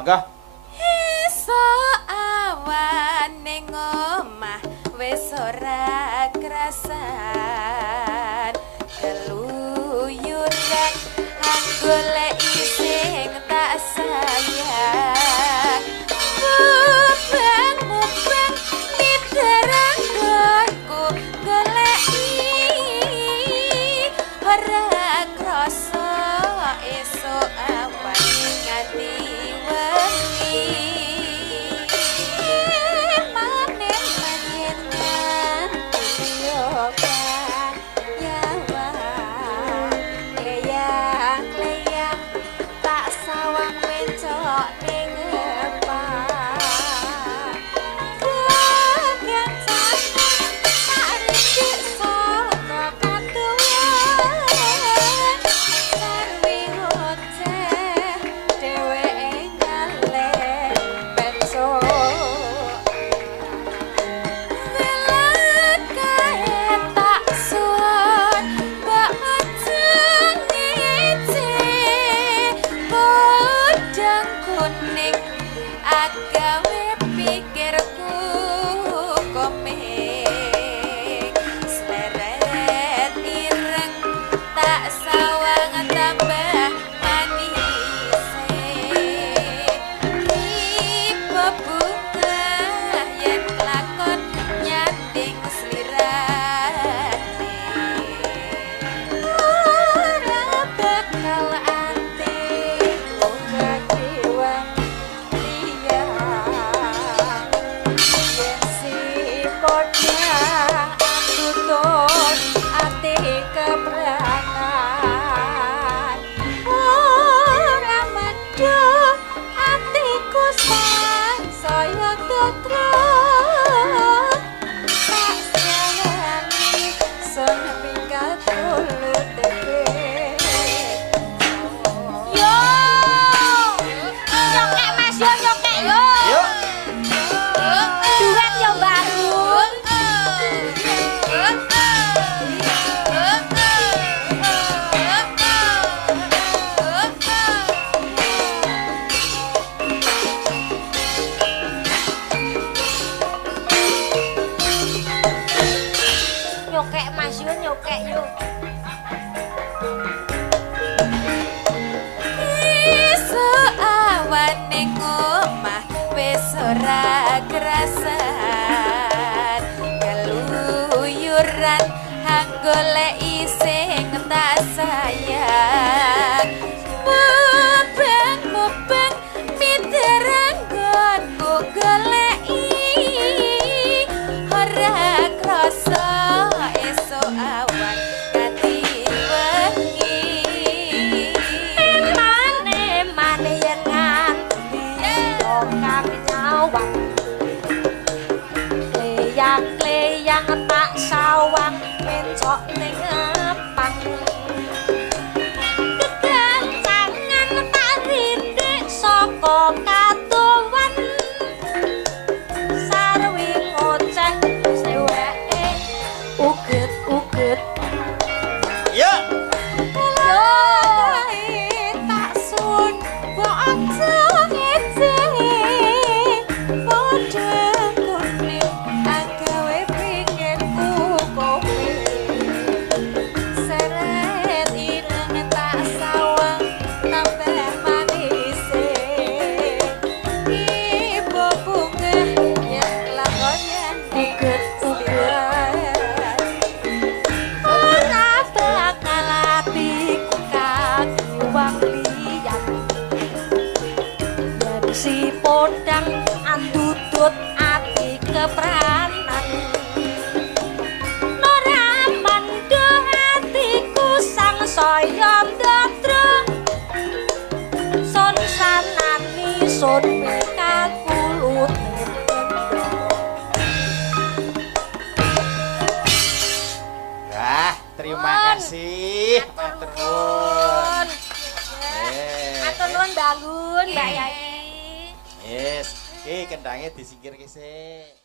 Monggo. Esuk awan ning omah wis ora krasan keluyuran goleki sing tak sayang mubeng pitaran gorku goleki ora krasa esuk awan nganti wengi manen panjenengan yo leyang tak sawang mencok ning ngepak bagian sana tak rintik saka katuan sarwi ngoceh dheweke ngaleh pencok tak suwon mbak ajeng ngece podang kuning agawe pikirku komeng sleret ireng tak sawang tambah manis tipe bunga yen lakon nyanding slirane ora bakal atiku ngakewang liyang yen si podang tutut ati keberangan ora medhok atiku saya tetrok tak sayani sun minggal dulu tepe yo nyokek mas yo nyokek yo Yuk. duet yo baru nyokek mas yo nyokek yo esuk awan ning omah wis ora krasan keluyuran hang goleki sing tak sayang mubeng pitaran gonku goleki ora krasa esuk awan nganti wengi mane yen nganti yo kami nyawang kleyang tak sawang mencok ning ngepang kegancangan tak rindik saka katuan sarwi ngoceh seweke uget-uget Yuk. yo tak sun mbok aja ngece podang kuning agawe pikirku kopi seret ireng tak sawang tambah manis ibu bunga yang lakonnya uget-uget ora bakal atiku kakiwang liyang yen si podang andudut ati kepranan ora mandheng atiku sang saya ndatra sun sanani sun pikakulut Wah, terima kasih. Matur nuwun. Atur nuwun bangun Mbak Yai. Yes, kendangnya disingkir sik.